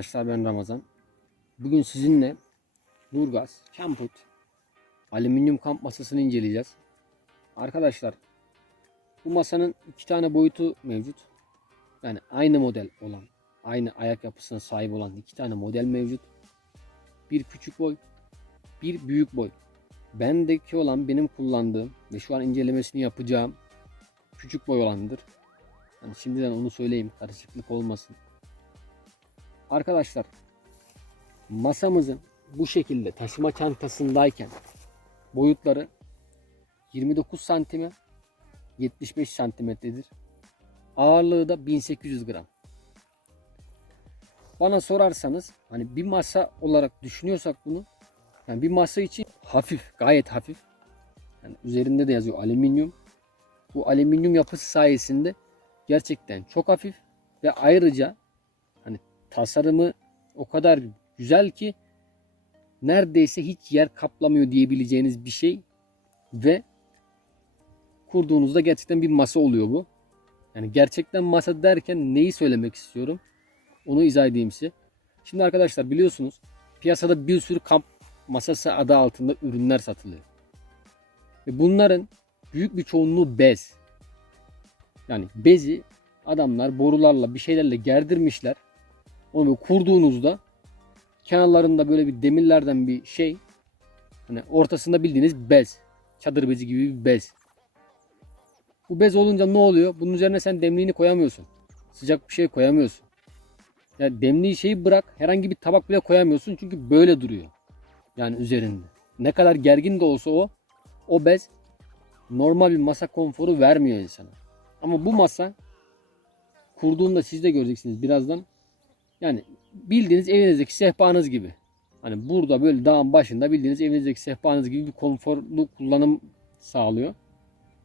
arkadaşlar ben Ramazan. Bugün sizinle Nurgaz, Kemput, alüminyum kamp masasını inceleyeceğiz. Arkadaşlar bu masanın iki tane boyutu mevcut. Yani aynı model olan, aynı ayak yapısına sahip olan iki tane model mevcut. Bir küçük boy, bir büyük boy. Bendeki olan benim kullandığım ve şu an incelemesini yapacağım küçük boy olandır. Yani şimdiden onu söyleyeyim karışıklık olmasın. Arkadaşlar masamızın bu şekilde taşıma çantasındayken boyutları 29 santime 75 santimetredir. Ağırlığı da 1800 gram. Bana sorarsanız hani bir masa olarak düşünüyorsak bunu yani bir masa için hafif gayet hafif. Yani üzerinde de yazıyor alüminyum. Bu alüminyum yapısı sayesinde gerçekten çok hafif ve ayrıca tasarımı o kadar güzel ki neredeyse hiç yer kaplamıyor diyebileceğiniz bir şey ve kurduğunuzda gerçekten bir masa oluyor bu. Yani gerçekten masa derken neyi söylemek istiyorum? Onu izah edeyim size. Şimdi arkadaşlar biliyorsunuz piyasada bir sürü kamp masası adı altında ürünler satılıyor. Ve bunların büyük bir çoğunluğu bez. Yani bezi adamlar borularla bir şeylerle gerdirmişler. Onu kurduğunuzda kenarlarında böyle bir demirlerden bir şey hani ortasında bildiğiniz bez. Çadır bezi gibi bir bez. Bu bez olunca ne oluyor? Bunun üzerine sen demliğini koyamıyorsun. Sıcak bir şey koyamıyorsun. Yani demliği şeyi bırak herhangi bir tabak bile koyamıyorsun çünkü böyle duruyor. Yani üzerinde. Ne kadar gergin de olsa o o bez normal bir masa konforu vermiyor insana. Ama bu masa kurduğunda siz de göreceksiniz birazdan. Yani bildiğiniz evinizdeki sehpanız gibi. Hani burada böyle dağın başında bildiğiniz evinizdeki sehpanız gibi bir konforlu kullanım sağlıyor.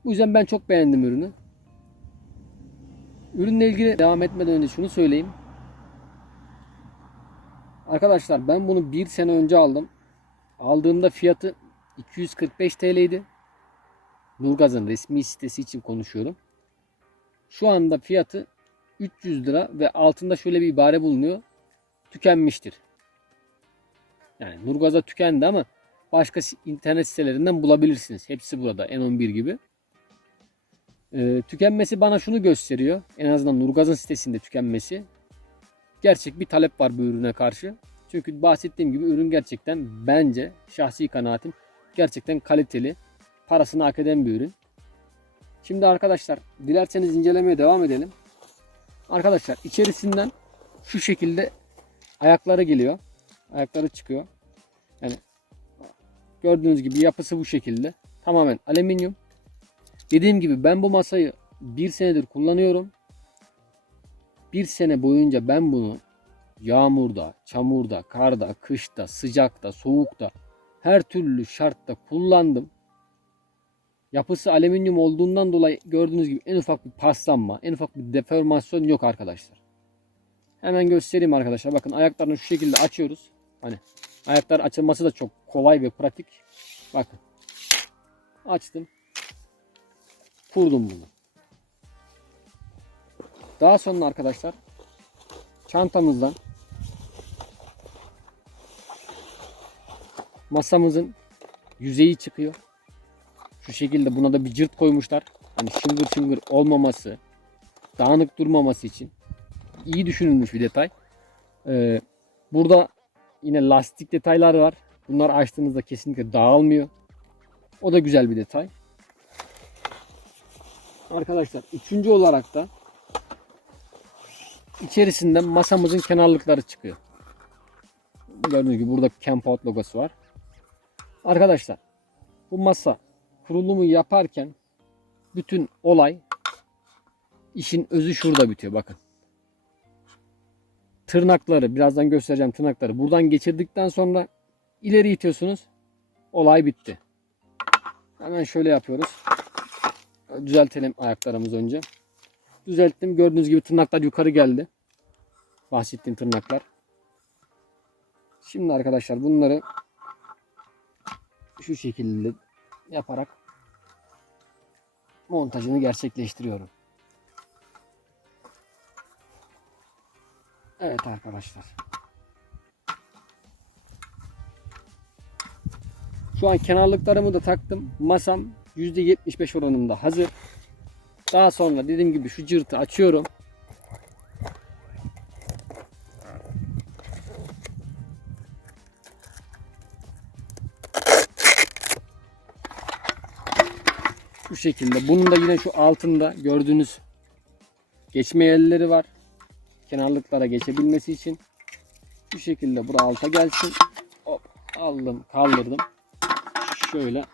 Bu yüzden ben çok beğendim ürünü. Ürünle ilgili devam etmeden önce şunu söyleyeyim. Arkadaşlar ben bunu bir sene önce aldım. Aldığımda fiyatı 245 TL'ydi. Nurgaz'ın resmi sitesi için konuşuyorum. Şu anda fiyatı 300 lira ve altında şöyle bir ibare bulunuyor. Tükenmiştir. Yani Nurgaz'a tükendi ama başka internet sitelerinden bulabilirsiniz. Hepsi burada N11 gibi. Ee, tükenmesi bana şunu gösteriyor. En azından Nurgaz'ın sitesinde tükenmesi. Gerçek bir talep var bu ürüne karşı. Çünkü bahsettiğim gibi ürün gerçekten bence şahsi kanaatim gerçekten kaliteli. Parasını hak eden bir ürün. Şimdi arkadaşlar dilerseniz incelemeye devam edelim. Arkadaşlar içerisinden şu şekilde ayakları geliyor. Ayakları çıkıyor. Yani gördüğünüz gibi yapısı bu şekilde. Tamamen alüminyum. Dediğim gibi ben bu masayı bir senedir kullanıyorum. Bir sene boyunca ben bunu yağmurda, çamurda, karda, kışta, sıcakta, soğukta her türlü şartta kullandım. Yapısı alüminyum olduğundan dolayı gördüğünüz gibi en ufak bir paslanma, en ufak bir deformasyon yok arkadaşlar. Hemen göstereyim arkadaşlar. Bakın ayaklarını şu şekilde açıyoruz. Hani ayaklar açılması da çok kolay ve pratik. Bakın. Açtım. Kurdum bunu. Daha sonra arkadaşlar çantamızdan masamızın yüzeyi çıkıyor. Şu şekilde buna da bir cırt koymuşlar. Hani şıngır şıngır olmaması, dağınık durmaması için iyi düşünülmüş bir detay. Ee, burada yine lastik detaylar var. Bunlar açtığınızda kesinlikle dağılmıyor. O da güzel bir detay. Arkadaşlar üçüncü olarak da içerisinden masamızın kenarlıkları çıkıyor. Gördüğünüz gibi burada Campout logosu var. Arkadaşlar bu masa kurulumu yaparken bütün olay işin özü şurada bitiyor bakın. Tırnakları birazdan göstereceğim tırnakları buradan geçirdikten sonra ileri itiyorsunuz. Olay bitti. Hemen şöyle yapıyoruz. Düzeltelim ayaklarımızı önce. Düzelttim. Gördüğünüz gibi tırnaklar yukarı geldi. Bahsettiğim tırnaklar. Şimdi arkadaşlar bunları şu şekilde yaparak montajını gerçekleştiriyorum. Evet arkadaşlar. Şu an kenarlıklarımı da taktım. Masam %75 oranında hazır. Daha sonra dediğim gibi şu cırtı açıyorum. Bu şekilde. Bunun da yine şu altında gördüğünüz geçme yerleri var. Kenarlıklara geçebilmesi için. Bu şekilde bura alta gelsin. Hop aldım kaldırdım. Şöyle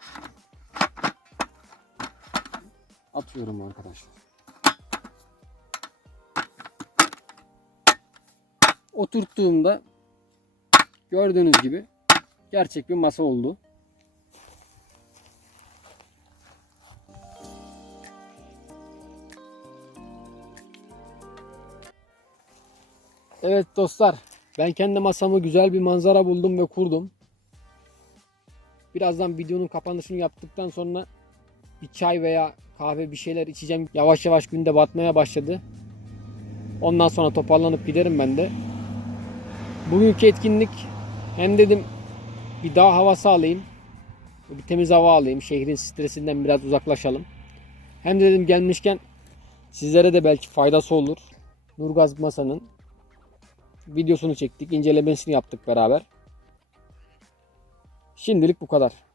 atıyorum arkadaşlar. Oturttuğumda gördüğünüz gibi gerçek bir masa oldu. Evet dostlar, ben kendi masamı güzel bir manzara buldum ve kurdum. Birazdan videonun kapanışını yaptıktan sonra bir çay veya kahve bir şeyler içeceğim. Yavaş yavaş günde batmaya başladı. Ondan sonra toparlanıp giderim ben de. Bugünkü etkinlik hem dedim bir dağ havası alayım. Bir temiz hava alayım. Şehrin stresinden biraz uzaklaşalım. Hem de dedim gelmişken sizlere de belki faydası olur. Nurgaz Masa'nın videosunu çektik. incelemesini yaptık beraber. Şimdilik bu kadar.